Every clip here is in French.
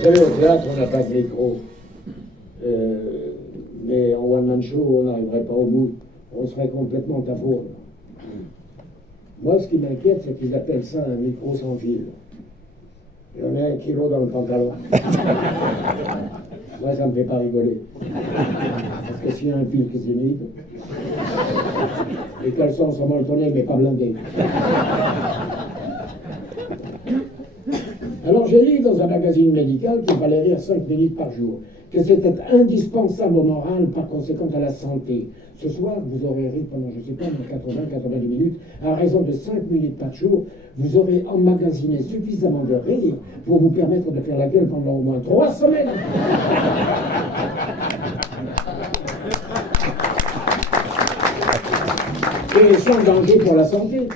Vous savez, au théâtre, on n'a pas de micro. Mais en one-man show, on n'arriverait pas au bout. On serait complètement tafourne. Moi, ce qui m'inquiète, c'est qu'ils appellent ça un micro sans fil. Et on met 1 kilo dans le pantalon. Moi, ça me fait pas rigoler. Parce que s'il y a un fil qui s'imite, les caleçons sont molletonnés, mais pas blindés. Alors, j'ai lu dans un magazine médical qu'il fallait rire 5 minutes par jour, que c'était indispensable au moral, par conséquent à la santé. Ce soir, vous aurez ri pendant, je ne sais pas, 80-90 minutes, à raison de 5 minutes par jour, vous aurez emmagasiné suffisamment de rire pour vous permettre de faire la gueule pendant au moins 3 semaines. Et sans danger pour la santé.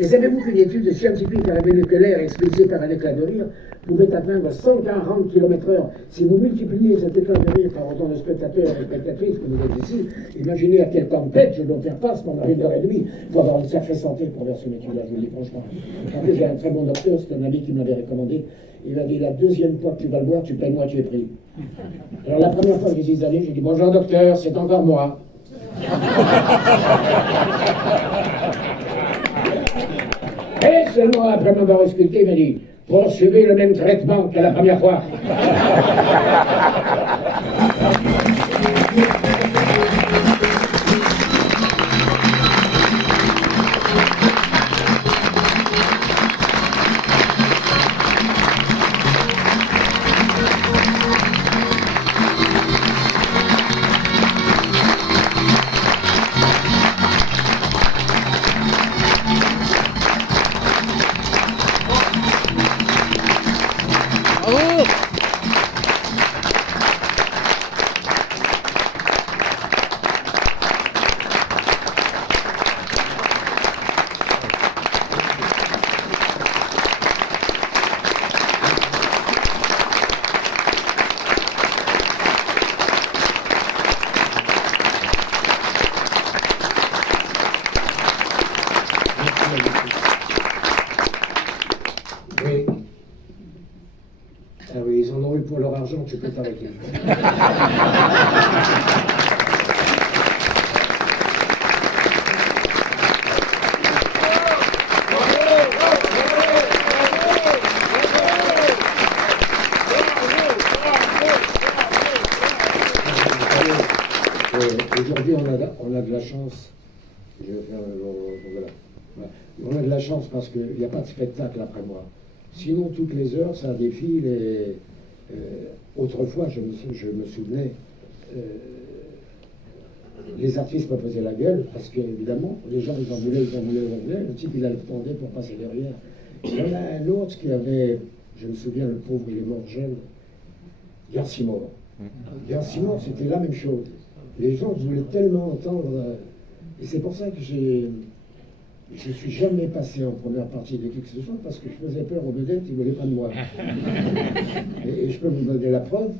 Et savez-vous qu'une étude scientifique a révélé que l'air expulsé par un éclat de rire pouvait atteindre 140 km/h. Si vous multipliez cet éclat de rire par autant de spectateurs et spectatrices que vous êtes ici, imaginez à quelle tempête je dois faire face pendant 1h30 pour avoir une sacrée santé pour faire ce métier-là, je vous le dis franchement. En plus, j'ai un très bon docteur, c'est un ami qui me l'avait recommandé. Il m'a dit, la deuxième fois que tu vas le voir, tu payes moitié prix. Alors la première fois que j'y suis allé, j'ai dit, bonjour docteur, c'est encore moi. Et seulement après m'avoir ausculté, il m'a dit, poursuivez le même traitement qu'à la première fois. Oui. Ah oui, ils en ont eu pour leur argent, tu peux t'arrêter. Aujourd'hui, on a de la chance. Je vais faire voilà. On a de la chance parce qu'il n'y a pas de spectacle après moi. Sinon, toutes les heures, ça défile. Et autrefois, je me souvenais, les artistes me faisaient la gueule parce qu'évidemment, les gens, ils en voulaient. Le type, il attendait pour passer derrière. Il y en a un autre qui avait, je me souviens, le pauvre, il est mort jeune, Garcimore. Garcimore, c'était la même chose. Les gens voulaient tellement entendre. Et c'est pour ça que je ne suis jamais passé en première partie de qui que ce soit, parce que je faisais peur aux vedettes, ils ne voulaient pas de moi. Et je peux vous donner la preuve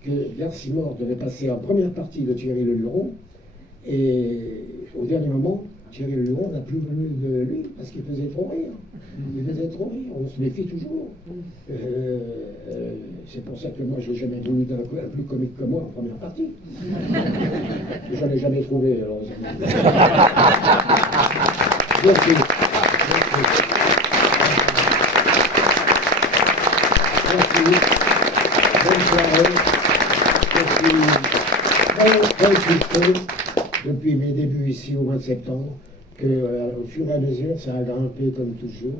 que Garcimore devait passer en première partie de Thierry Le Luron, et au dernier moment, Thierry Le Luron n'a plus voulu de lui, parce qu'il faisait trop rire. Il faisait trop rire, on se méfie toujours. C'est pour ça que moi, je n'ai jamais voulu d'un plus comique que moi en première partie. Je n'en ai jamais trouvé, alors. Merci. Bonne soirée. Je suis très depuis mes débuts ici au mois de septembre, qu'au fur et à mesure, ça a grimpé comme toujours,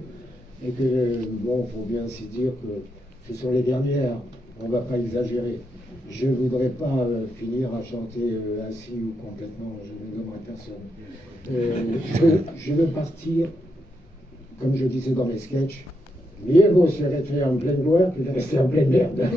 et que, bon, il faut bien s'y dire que ce sont les dernières, on ne va pas exagérer. Je ne voudrais pas finir à chanter assis ou complètement, je ne nommerai personne. Je veux partir, comme je disais dans mes sketchs, mieux vaut se rester en pleine gloire que de rester en pleine merde.